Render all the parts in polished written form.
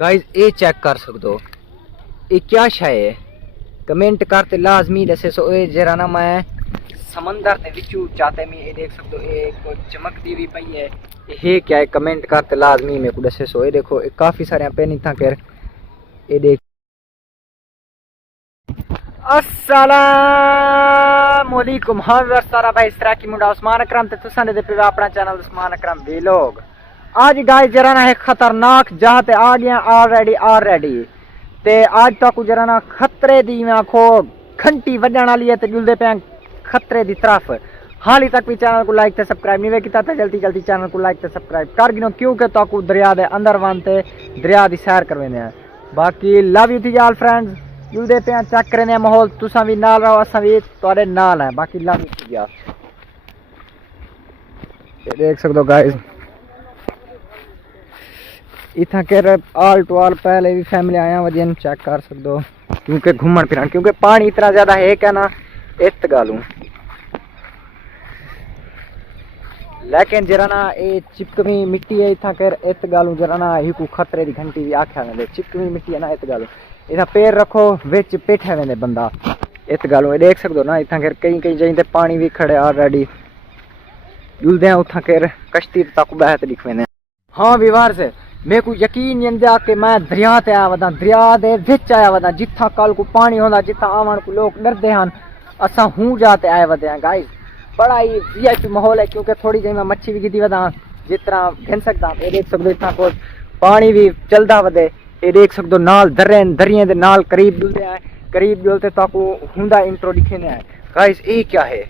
Guys ये check कर सकते हो, ये क्या शय है? कमेंट करते लाजमी दसे सो। ये जरा ना मैं समंदर के विचू जाते में ये देख सकते हो, ये कोई चमकती हुई पई है। ये क्या है? कमेंट करते लाजमी मेरे को दसे सो। ये देखो ये काफी सारे पेन था कर ये देख। अस्सलामुअलैकुम। हाँ सारा भाई इस तरह की मुंडा उस्मान अकरम ते तुसां दे पे अपना चैनल उस्मान अकरम व्लॉग। आज गाइस जरा ना है खतरनाक जहाँ ते आ गया ऑलरेडी ते आज तक जरा ना खतरे दी मैं आखो घंटी वजन वाली है ते जुलदे पे खतरे दी तरफ। हाली तक भी चैनल को लाइक ते सब्सक्राइब नहीं किया तो जल्दी जल्दी चैनल को लाइक ते सब्सक्राइब कर गिनो, क्योंकि तक दरिया दे अंदर बनते दरिया दी सैर करवेंदे हैं। बाकी लव यू थी यार फ्रेंड्स, जुलदे पे चेक करने माहौल, तुसा भी नाल रहो असा भी तुहाडे नाल है। बाकी लव यू थी यार। देख सकते हो गाइस इतना कर आल टू आल पहले भी फैमिली आया वजन चेक कर सकते हो, क्योंकि घूमन फिरन क्योंकि पानी इतना ज्यादा है क्या ना इत गालू। लेकिन जरा ना ये चिपकवी मिट्टी है इतना कर इत गालू जरा ना ही को खतरे की घंटी भी आख्या वेंदे। चिपकवी मिट्टी है ना इत गालू इतना पैर रखो विच पेठे वेंदे बंदा इत गालू। देख सकते हो ना इतना कर कई कई जगह पानी भी खड़े ऑलरेडी जुलदे हैं उतना कर कश्ती तक बहत दिख वेंदे। हाँ विवार से मेरे को यकीन नहीं आंदा कि मैं दरिया ते आया वदा, दरिया दे विच आया वदा जिथा कल को पानी होंदा जिथा आवन को लोग डरदे हैं असा हूँ जाते आए वदे हैं। गाइस बड़ा ही वीआईपी माहौल है, क्योंकि थोड़ी जी मैं मच्छी भी गिदी वदा जितना घिन सकता। ये देख सकते हो इतना को पानी भी चलता वदे। ये देख सकते हो नाल दरिया दे नाल करीब जुलते हैं, करीब जुलते ताकू हुंदा इंट्रो दिखे है। गाइस ये क्या है?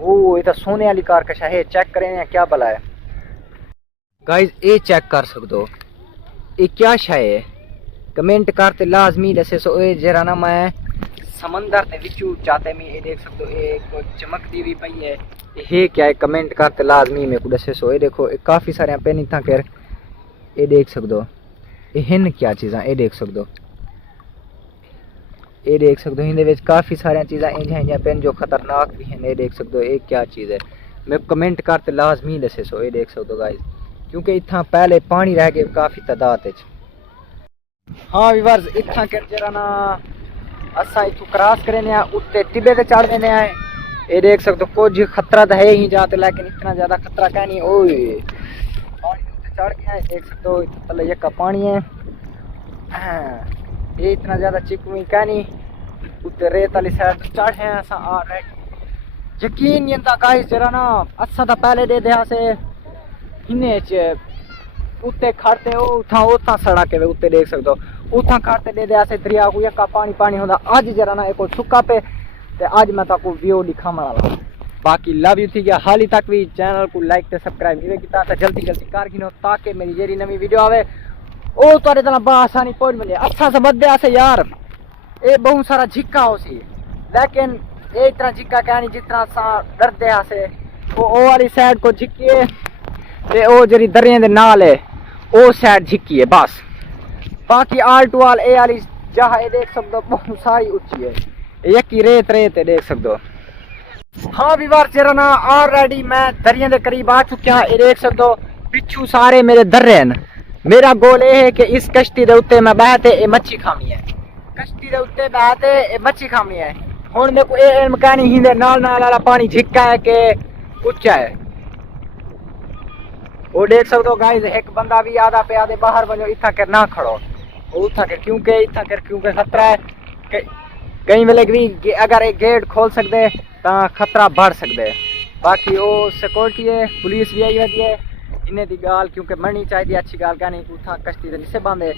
ओ ये तो सोने वाली कारकशा है, चेक करें क्या भला है। गाइस ये चेक कर सकते हो, ये क्या शय है? कमेंट करते लाजमी दसे सो। ये जरा ना मैं समंदर के विचू जाते में ये देख सकते हो, ये कोई चमकती हुई पई है। ये क्या है? कमेंट करते लाजमी मेरे को दसे सो। ये देखो ये काफ़ी सारे पेन था कर ये देख सकते हो, ये हिन क्या चीज़ा ये देख सकते हो। ये देख सकते हो हिंदे विच काफ़ी सारी चीज़ा इंज पेन जो खतरनाक भी हैं। ये देख सकते हो ये क्या चीज़ है? मैं कमेंट करते लाजमी दसे सो। ये देख सकते हो गाइस, क्योंकि इतना पहले पानी रह गए काफ़ी तादाद। हाँ विवर्स इतना कर जरा ना असा इतू क्रॉस करें उत्ते टिबे ते चढ़ देने हैं। ये देख सकते हो कुछ खतरा तो है ही जाते, लेकिन इतना ज़्यादा खतरा क्या नहीं। ओए पानी उत्ते चढ़ गया है, देख सकते हो तले यका पानी है। ये इतना ज़्यादा चिकमी क्या नहीं, उत्ते रेत वाली साइड चढ़ हैं असा ऑलरेडी। यकीन नहीं आता गाइस जरा ना असा तो पहले दे दिया से हिने च उत्ते खड़ते हो उथा सड़क है उत्ते देख सकते हो उथा खड़ते दे दिया से दरिया को यका पानी पानी होता। अज जरा ना एक सुक्का पे ते अज मैं ताको व्यू दिखाने वाला। बाकी लव यू थी गया। हाली तक भी चैनल को लाइक ते सब्सक्राइब नहीं किया तो जल्दी जल्दी कर गिनो, ताकि मेरी जेरी नवी वीडियो आवे ओ तुहाडे तक आसानी पहुंच मिले। अच्छा समझदे से यार ये बहुत सारा झिक्का हो सी, लेकिन ये इतना झिक्का क्या नहीं जितना सा डरदे से वो वाली साइड को झिक्किए ते ओ जरी दरिया दे नाल है ओ साइड झिक्की है बस। बाकी आल टू आल ए वाली जहाँ ये देख सकते हो बहुत सारी ऊंची है, यकी रेत है देख सकते हो। हाँ विवार जरा ना ऑलरेडी मैं दरिया के करीब आ चुका। ये देख सकते हो पिछू सारे मेरे दर्रे हैं। मेरा गोल ये है कि इस कश्ती के उत्ते मैं बहते ये मच्छी खानी है, कश्ती के उत्ते बहते ये मच्छी खानी है। हुण मेरे को ये इल्म कहनी ही नाल नाल वाला पानी झिक्का है कि उच्चा है। वो देख सकते हो गाइस एक बंदा भी आधा पे आधे बाहर बनो इतना कर ना खड़ो उठा कर, क्योंकि इतना कर क्योंकि खतरा है कई वेले भी अगर एक गेट खोल सकते तो खतरा बढ़ सकते। बाकी वो सिक्योरिटी है पुलिस भी आई होती है इन्हें दी गाल, क्योंकि मरनी चाहिए अच्छी गाल क्या नहीं उठा कश्ती के नीचे बांधे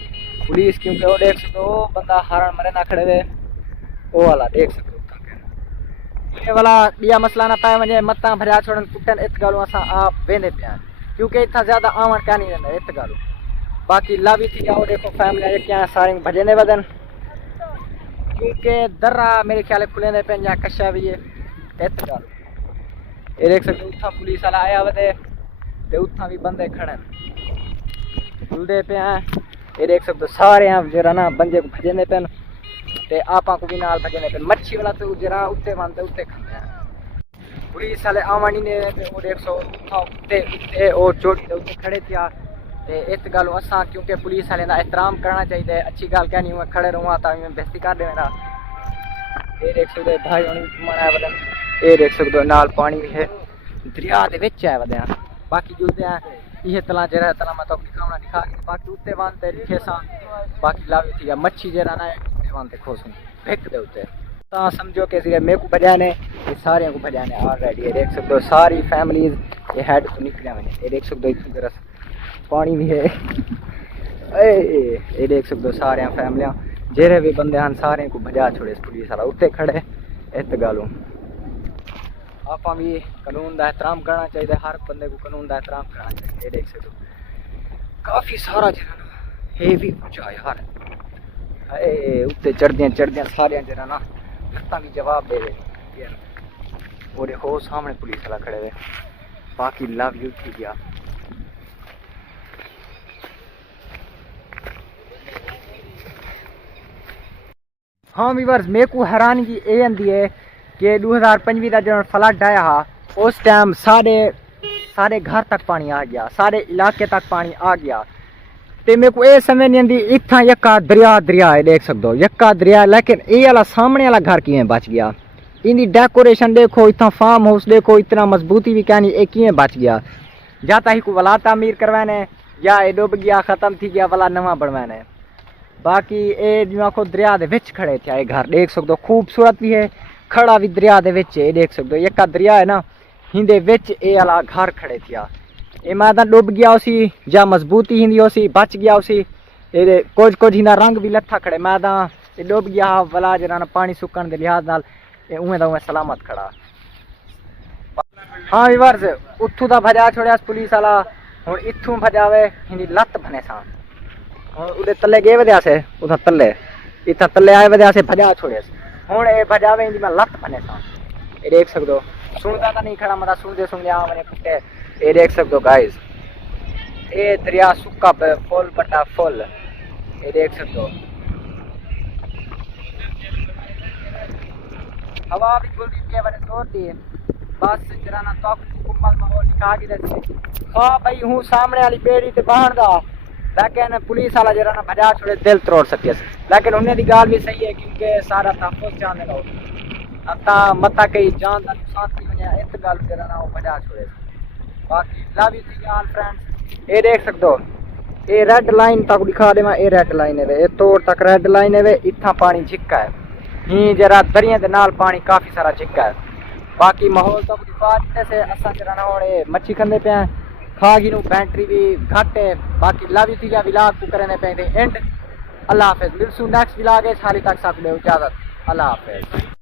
पुलिस, क्योंकि वो देख सकते हो बंदा हारण मरे ना खड़े हुए वो वाला देख सकते हो। ये वाला दिया मसला ना पाए वजे मत्ता भरिया छोड़न कुटन इत गालू असा आप वेंदे पे, क्योंकि इतना ज्यादा आवन क्या नहीं रहता इत गालू। बाकी ला भी थी जाओ देखो फैमिली क्या सारे भजने बदन, क्योंकि दर्रा मेरे ख्याल खुले ने पे या कशा भी है इत गालू। ये देख सकते उठा पुलिस वाला आया वदे ते उठा भी बंदे खड़े जुलदे पे हैं। ये देख सकते सारे यहाँ जरा ना बंदे को भजने पे ते आपा को भी नाल भजने पे। मच्छी वाला तो जरा उत्ते मानते उत्ते खाते हैं, पुलिस वाले आवानी ने वो देख सो उत्ते उत्ते ओ चोटी उत्ते खड़े थे ते इस गल असा क्योंकि पुलिस वाले का एहतराम करना चाहिए। अच्छी गल कहनी मैं खड़े रहूँ तो मैं बेइज्जती कर दे मेरा। ये देख सकते भाई मना बदन, ये देख सकते नाल पानी भी है, दरिया दे विच है वदे। बाकी जुलते हैं ये तला जरा तला मैं तो दिखावना दिखा के बाकी उत्ते वांते लिखे सा बाकी लावी थी या मच्छी जरा ना उत्ते वांते खोसूं फेंक दे उत्ते ता समझो कि सिर्फ मेरे को बजाने ये सारे को बजाने ऑलरेडी। ये देख सकते हो सारी फैमिलीज ये हेड तो निकले मैंने। ये देख सकते हो इतनी तरह पानी भी है। ये देख सकते हो सारे फैमिलियां जेरे भी बंदे हैं सारे को भजा छोड़े पुलिस वाला उत्ते खड़े। इत गल आप भी कानून का एहतराम करना चाहिए, हर बंदे को कानून का एहतराम करना चाहिए। ये देख सकते हो काफ़ी सारा जरा ना हेवी पूछा यार। उत्ते चढ़दियाँ सारिया जरा ना लत्तां भी जवाब दे रहे और हो सामने पुलिस वाला खड़े हुए। बाकी लव यू थी गया। हाँ वीवर्स मेरे को हैरानगी ये आंदी है कि 2025 का जो फ्लड आया हा उस टाइम सारे घर तक पानी आ गया, सारे इलाके तक पानी आ गया। तो मेरे को ये समझ नहीं आती इतना यक्का दरिया है देख सकते हो यक्का दरिया, लेकिन ये वाला सामने वाला घर किवें बच गया। इनकी डेकोरेशन देखो, इतना फार्म हाउस देखो, इतना मजबूती भी कहनी ये किवें बच गया। या तो ही को वला तामीर करवाने या ये डुब गया खत्म थी गया वाला नवा बनवाने। बाकी ये जो आखो दरिया दे विच खड़े थे ये घर देख सकते हो, खूबसूरत भी है, खड़ा भी दरिया दे विच है। देख सकते हो यक्का दरिया है ना हिंदे विच ये वाला घर खड़े थे। ये मैदान डुब गया उसी या मजबूती हिंदी उसी बच गया उसी। ये कुछ हिंदा रंग भी लथा खड़े मैदान ये डुब गया वाला जरा ना पानी सुकन के लिहाज नाल उवें दा उवें सलामत खड़ा। हाँ वीवर्स उत्थू दा भजा छोड़िया पुलिस वाला हुण इत्थू भजावे हिंदी लत्त बने सा उदे तले गए वदे से उदा तले इतना तले आए वदे से भजा छोड़े हुण ये भजावे हिंदी में लत्त बने सा। ये देख सकते हो सुनता तो नहीं खड़ा मतलब सुनते आ मैंने कुत्ते। ये देख सकते हो गाइस ये दरिया सुक्का फुल बटा फुल। ये देख सकते हो हवा भी गुल के बारे तोड़ती है बस जरा तो मुकम्मल माहौल दिखा के दे। हाँ भाई हूँ सामने वाली बेड़ी ते बहन दा लेकिन पुलिस वाला जरा ना भजा छोड़े दिल तोड़ सके। लेकिन उन्हें दी गाल भी सही है क्योंकि सारा तहफुज़ चाहने लो अता मता कई जान का नुकसान थी वने इत गल जरा ना वो भजा छोड़े। बाकी लव यू थी ऑल फ्रेंड्स। ये देख सकते हो ये रेड लाइन तक दिखा दे मैं। ये रेड लाइन है ये तोड़ तक रेड लाइन है इतना पानी झिक्का है ही जरा दरिया के नाल पानी काफ़ी सारा झिक्का है। बाकी माहौल तो दिखा देते से असा जरा ना होने मच्छी खंदे पे खागी नू बैटरी भी घट है। बाकी लव यू थी विलाग को करने पे एंड। अल्लाह हाफिज मिलसूँ नेक्स्ट विलाग है सारी तक सब इजाज़त। अल्लाह हाफिज।